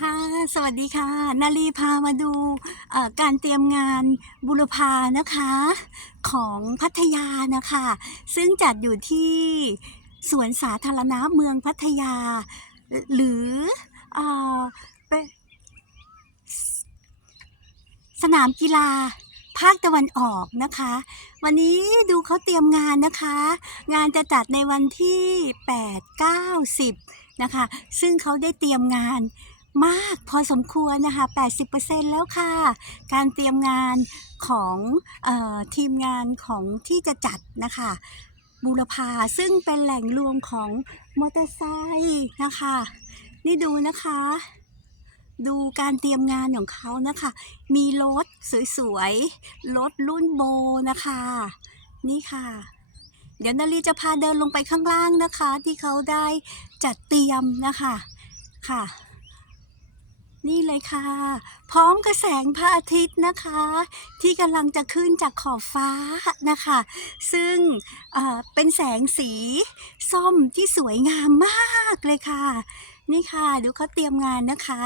ค่ะ สวัสดีค่ะ นาลีพามาดูการเตรียมงานบุรพานะคะของพัทยานะคะ ซึ่งจัดอยู่ที่สวนสาธารณะเมืองพัทยา หรืออสนามกีฬาภาคตะวันออกนะคะ วันนี้ดูเขาเตรียมงานนะคะ งานจะจัดในวันที่ 8 9 10นะคะ ซึ่งเขาได้เตรียมงาน มากพอสมควรนะคะ 80%แล้วค่ะ การเตรียมงานของออทีมงานของที่จะจัดนะคะบูรพาซึ่งเป็นแหล่งรวมของมอเตอร์ไซค์นะคะ นี่ดูนะคะ ดูการเตรียมงานของเขานะคะ มีรถสวยๆ รถรุ่นโบนะคะ นี่ค่ะ เดี๋ยวนาลีจะพาเดินลงไปข้างล่างนะคะ ที่เขาได้จัดเตรียมนะคะค่ะ นี่เลยค่ะ พร้อมกระแสงพระอาทิตย์นะคะ ที่กำลังจะขึ้นจากขอบฟ้านะคะ ซึ่งเเป็นแสงสีส้มที่สวยงามมากเลยค่ะ นี่ค่ะดูเขาเตรียมงานนะคะ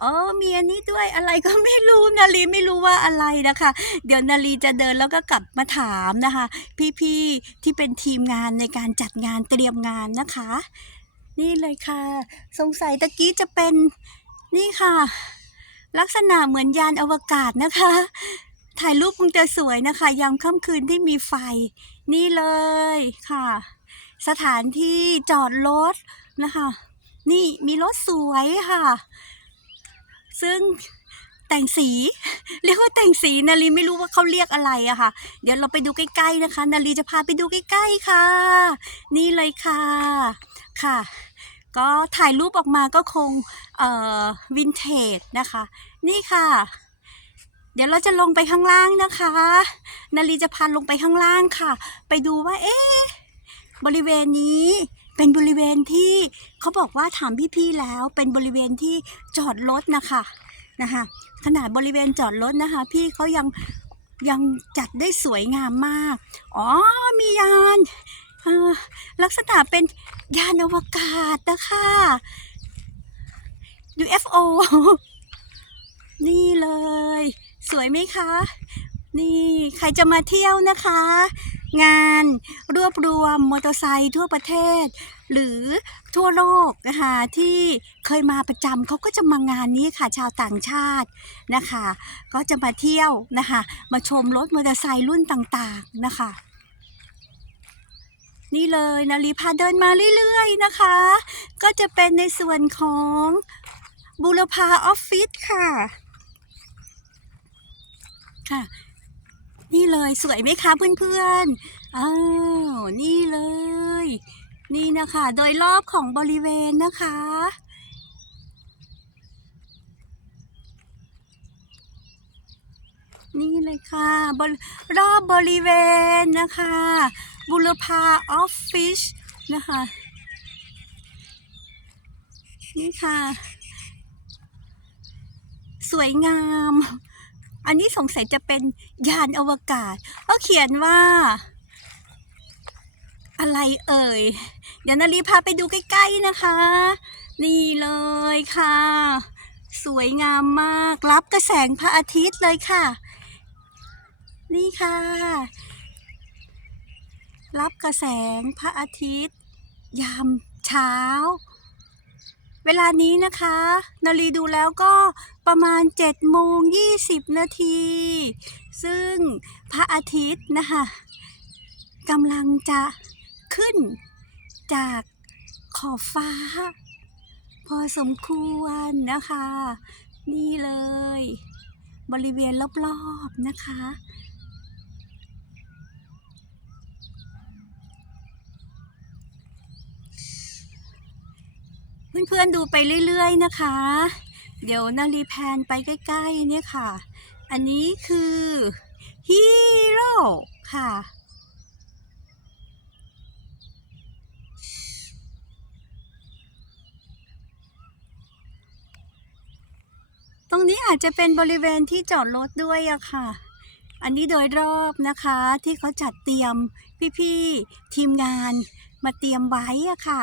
เออมีอันนี้ด้วยอะไรก็ไม่รู้นาลีไม่รู้ว่าอะไรนะคะ เดี๋ยวนาลีจะเดินแล้วก็กลับมาถามนะคะ พี่ๆที่เป็นทีมงานในการจัดงานเตรียมงานนะคะ นี่เลยค่ะ สงสัยตะกี้จะเป็น นี่ค่ะ ลักษณะเหมือนยานอวกาศนะคะ ถ่ายรูปคงจะสวยนะคะ ยามค่ำคืนที่มีไฟ นี่เลยค่ะ สถานที่จอดรถนะคะ นี่มีรถสวยค่ะ ซึ่งแต่งสี เรียกว่าแต่งสีนาลีไม่รู้ว่าเขาเรียกอะไรอะค่ะ เดี๋ยวเราไปดูใกล้ๆนะคะ นาลีจะพาไปดูใกล้ๆค่ะ นี่เลยค่ะค่ะ ก็ถ่ายรูปออกมาก็คงเอ่อวินเทจนะคะ นี่ค่ะ เดี๋ยวเราจะลงไปข้างล่างนะคะ นาลีจะพาลงไปข้างล่างค่ะ ไปดูว่า เอ๊ะบริเวณนี้เป็นบริเวณที่เขาบอกว่าถามพี่ๆแล้วเป็นบริเวณที่จอดรถนะคะนะคะขนาดบริเวณจอดรถนะคะ พี่เขายังยังจัดได้สวยงามมาก อ๋อ มียาน ลักษณะเป็นยานอวกาศนะคะ UFO นี่เลย สวยไหมคะ นี่ใครจะมาเที่ยวนะคะ งานรวบรวมมอเตอร์ไซค์ทั่วประเทศ หรือทั่วโลกนะคะที่เคยมาประจำเขาก็จะมางานนี้ค่ะชาวต่างชาตินะคะ ก็จะมาเที่ยวนะคะ มาชมรถมอเตอร์ไซค์รุ่นต่างๆนะคะ นี่เลยนาลีพาเดินมาเรื่อยๆนะคะ ก็จะเป็นในส่วนของบุรพาออฟฟิศค่ะค่ะ นี่เลยสวยไหมคะเพื่อนๆอ้าวนี่เลย นี่นะคะ โดยรอบของบริเวณนะคะ นี่เลยค่ะบรอบบริเวณนะคะ บุรพาออฟฟิศนะคะ นี่ค่ะ สวยงาม อันนี้สงสัยจะเป็นยานอวกาศก็เขียนว่า อะไรเอ่ย เดี๋ยวนารีพาไปดูใกล้ ๆ นะคะ นี่เลยค่ะสวยงามมาก รับกระแสงพระอาทิตย์เลยค่ะ นี่ค่ะ รับกระแสงพระอาทิตย์ ยามเช้า เวลานี้นะคะ นาลีดูแล้วก็ประมาณ7โมง20 นาที ซึ่งพระอาทิตย์นะคะกำลังจะขึ้นจากขอบฟ้า พอสมควรนะคะ นี่เลย บริเวณรอบๆนะคะ เพื่อนๆดูไปเรื่อยๆนะคะ เดี๋ยวนาลีแพนไปใกล้ๆเนี่ยค่ะ อันนี้คือฮีโร่ค่ะ ตรงนี้อาจจะเป็นบริเวณที่จอดรถด้วยอะค่ะ อันนี้โดยรอบนะคะที่เขาจัดเตรียมพี่ๆทีมงานมาเตรียมไว้อะค่ะ